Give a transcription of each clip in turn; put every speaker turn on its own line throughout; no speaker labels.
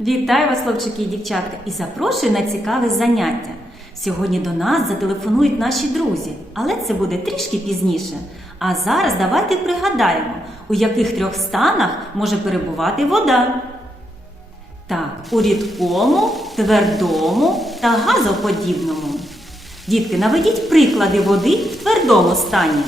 Вітаю вас, хлопчики і дівчатка, і запрошую на цікаве заняття. Сьогодні до нас зателефонують наші друзі, але це буде трішки пізніше. А зараз давайте пригадаємо, у яких трьох станах може перебувати вода. Так, у рідкому, твердому та газоподібному. Дітки, наведіть приклади води в твердому стані.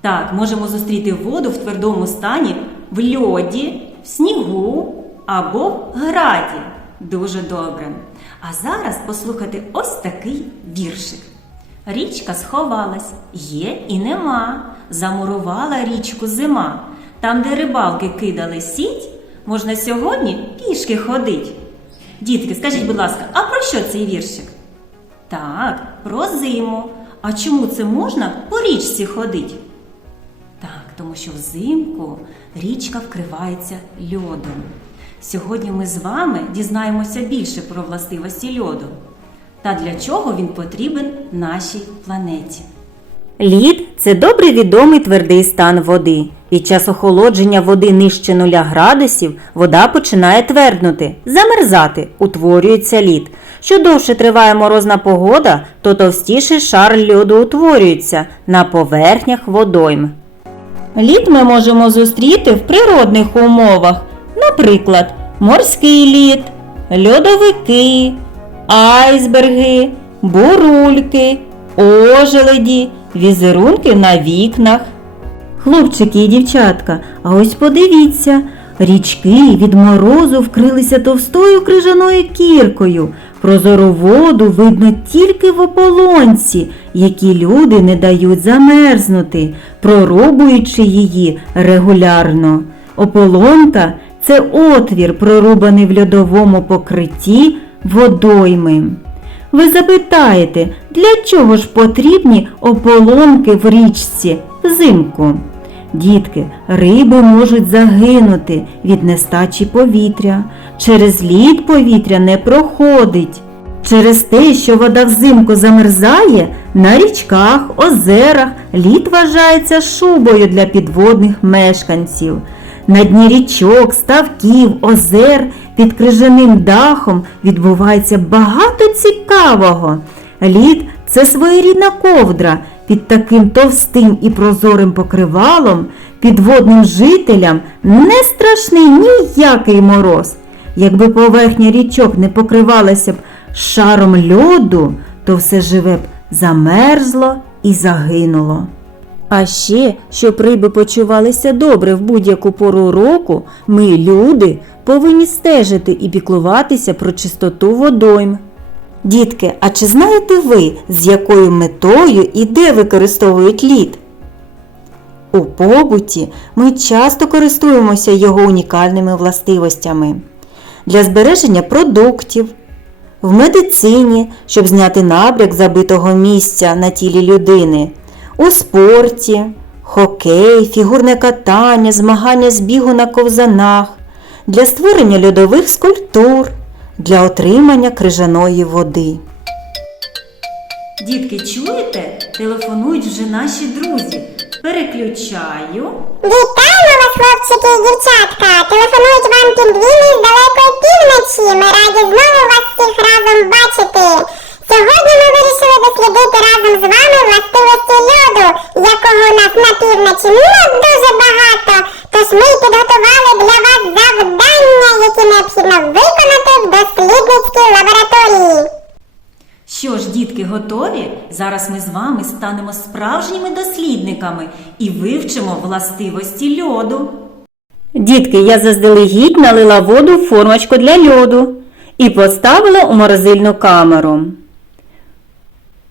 Так, можемо зустріти воду в твердому стані в льоді, в снігу або в граді. Дуже добре. А зараз послухайте ось такий віршик. Річка сховалась, є і нема. Замурувала річку зима. Там, де рибалки кидали сіть, можна сьогодні пішки ходить. Дітки, скажіть, будь ласка, а про що цей віршик? Так, про зиму. А чому це можна по річці ходить? Так, тому що взимку річка вкривається льодом. Сьогодні ми з вами дізнаємося більше про властивості льоду та для чого він потрібен нашій планеті.
Лід це добре відомий твердий стан води. Під час охолодження води нижче 0 градусів вода починає тверднути, замерзати, утворюється лід. Що довше триває морозна погода, то товстіший шар льоду утворюється на поверхнях водойм. Лід ми можемо зустріти в природних умовах, наприклад, морський лід, льодовики, айсберги, бурульки, ожеледі, візерунки на вікнах. Хлопчики і дівчатка, а ось подивіться, річки від морозу вкрилися товстою крижаною кіркою. Прозору воду видно тільки в ополонці, які люди не дають замерзнути, прорубуючи її регулярно. Ополонка це отвір, прорубаний в льодовому покритті водойми. Ви запитаєте, для чого ж потрібні ополонки в річці взимку? Дітки, риби можуть загинути від нестачі повітря. Через лід повітря не проходить. Через те, що вода взимку замерзає, на річках, озерах лід вважається шубою для підводних мешканців. На дні річок, ставків, озер під крижаним дахом відбувається багато цікавого. Лід це своєрідна ковдра. Під таким товстим і прозорим покривалом підводним жителям не страшний ніякий мороз. Якби поверхня річок не покривалася б шаром льоду, то все живе б замерзло і загинуло. А ще, щоб риби почувалися добре в будь-яку пору року, ми, люди, повинні стежити і піклуватися про чистоту водойм. Дітки, а чи знаєте ви, з якою метою і де використовують лід? У побуті ми часто користуємося його унікальними властивостями для збереження продуктів, в медицині, щоб зняти набряк забитого місця на тілі людини, у спорті, хокей, фігурне катання, змагання з бігу на ковзанах, для створення льодових скульптур, для отримання крижаної води.
Дітки, чуєте? Телефонують вже наші друзі. Переключаю.
Вітаємо вас, хлопчики і дівчатка! Телефонують вам пінгвіни з далекої півночі. Ми раді знову вас всіх разом бачити. Сьогодні ми вирішили дослідити разом з вами властивості льоду, якого у нас на півночі дуже багато. Тож ми підготували для вас завдання, які необхідно виконати в дослідницькій лабораторії.
Що ж, дітки, готові? Зараз ми з вами станемо справжніми дослідниками і вивчимо властивості льоду.
Дітки, я заздалегідь налила воду в формочку для льоду і поставила у морозильну камеру.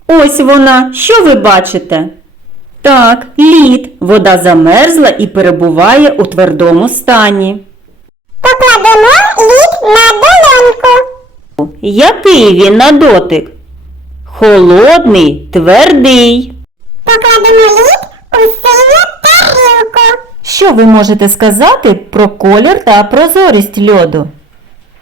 Ось вона. Що ви бачите? Так, лід. Вода замерзла і перебуває у твердому стані.
Покладемо лід на долоньку.
Який він на дотик? Холодний, твердий.
Покладемо лід у синю тарілку.
Що ви можете сказати про колір та прозорість льоду?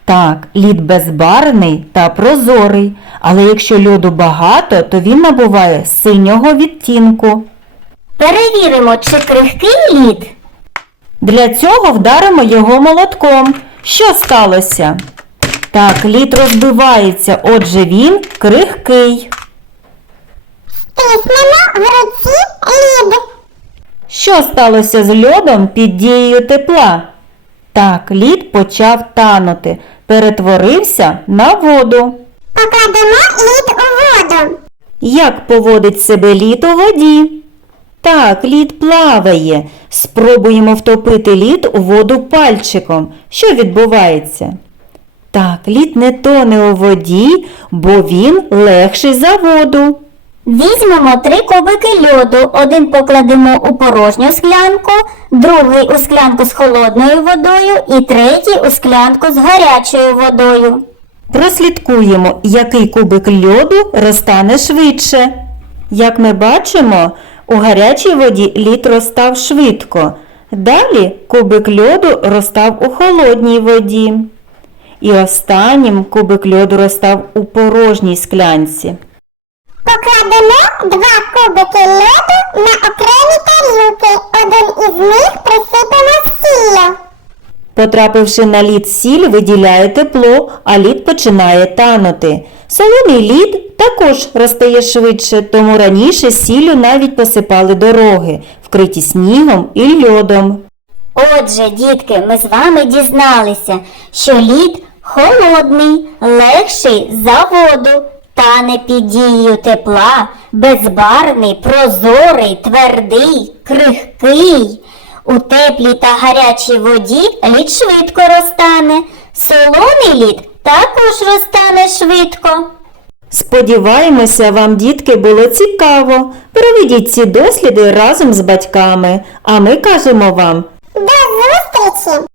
Так, лід безбарвний та прозорий, але якщо льоду багато, то він набуває синього відтінку.
Перевіримо, чи крихкий лід.
Для цього вдаримо його молотком. Що сталося? Так, лід розбивається, отже він крихкий.
Стиснемо в руці лід.
Що сталося з льодом під дією тепла? Так, лід почав танути, перетворився на воду.
Покладемо лід у воду.
Як поводить себе лід у воді? Так, лід плаває. Спробуємо втопити лід у воду пальчиком. Що відбувається? Так, лід не тоне у воді, бо він легший за воду.
Візьмемо три кубики льоду. Один покладемо у порожню склянку, другий у склянку з холодною водою і третій у склянку з гарячою водою.
Прослідкуємо, який кубик льоду розтане швидше. Як ми бачимо, у гарячій воді лід розстав швидко. Далі кубик льоду розстав у холодній воді. І останнім кубик льоду розстав у порожній склянці.
Покладемо два кубики льоду на окремі тарілки. Один із них присипемо сіллю.
Потрапивши на лід сіль, виділяє тепло, а лід починає танути. Солоний лід також розтає швидше, тому раніше сіллю навіть посипали дороги, вкриті снігом і льодом.
Отже, дітки, ми з вами дізналися, що лід холодний, легший за воду, тане під дією тепла, безбарний, прозорий, твердий, крихкий. У теплій та гарячій воді лід швидко розтане, солоний лід також розтане швидко.
Сподіваємося, вам, дітки, було цікаво. Проведіть ці досліди разом з батьками, а ми кажемо вам
До зустрічі!